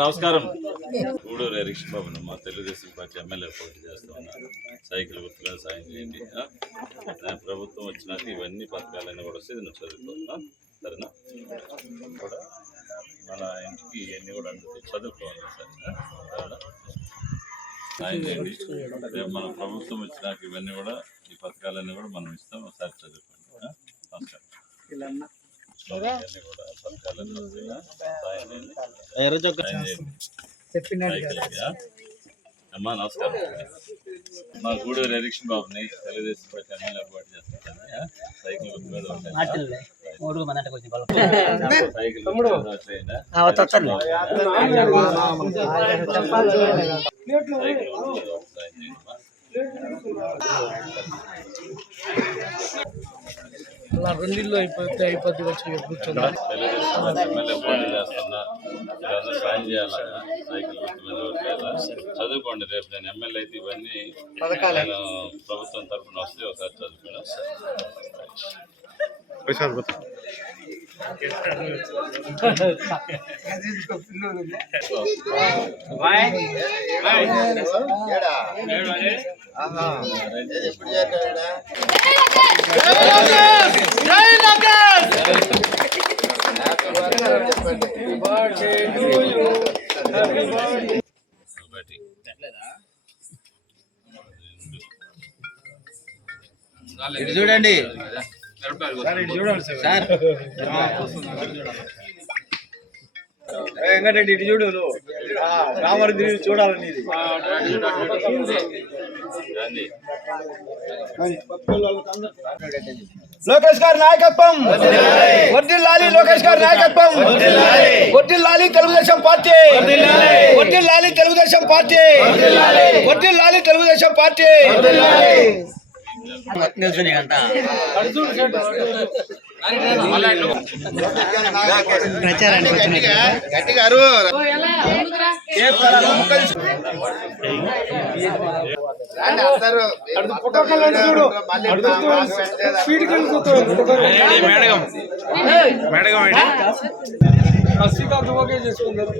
నమస్కారం. గూడూరు ఎరిక్షన్ బాబు మా Telugu Desam party MLA పోటీ చేస్తూ ఉన్నారు. సైకిల్ గుర్తుగా సాయం చేయండి. ప్రభుత్వం వచ్చినాక ఇవన్నీ పథకాలన్నీ కూడా వస్తే నువ్వు చదువుకోవాలా, సరేనా? కూడా మన ఇంటికి ఇవన్నీ కూడా అందుతాయి, చదువుకోవాలి, సరేనా? సాయం చేయండి. రేపు మన ప్రభుత్వం వచ్చినాక ఇవన్నీ కూడా ఈ పథకాలన్నీ కూడా మనం ఇస్తాం, ఒకసారి చదువుకోండి. నమస్కారం. అమ్మా నమస్కారం. మా గూడూరు ఎరిక్షన్ బాబుని తెలుగుదేశం పార్టీ ఎమ్మెల్యే పోటీ చేస్తాను. సైకిల్ గుర్తు మీద అలా రెండిల్లో అయిపోతే వచ్చి కూర్చొని ఎమ్మెల్యే పోటీ చేస్తున్నా, సాయం చేయాలా, సైకిల్ గుర్తు మీద ఓట్లేయాలా, చదువుకోండి. రేపు నేను ఎమ్మెల్యే అయితే ఇవన్నీ నేను ప్రభుత్వం తరఫున వస్తే ఒకసారి చదువుకున్నా. ఇటు చూడండి సార్, వెంకటరెడ్డి ఇటు చూడు, నువ్వు రామరెడ్డి చూడాలని లోకేష్ గారి నాయకత్వం వర్ధిల్లాలి, లోకేష్ గారి నాయకత్వం వర్ధిల్లాలి, తెలుగుదేశం పార్టీ వర్ధిల్లాలి, తెలుగుదేశం పార్టీ వర్ధిల్లాలి, తెలుగుదేశం పార్టీ. ప్రచారానికి శ్రీకాంత్ ఓకే చేసుకున్నారు.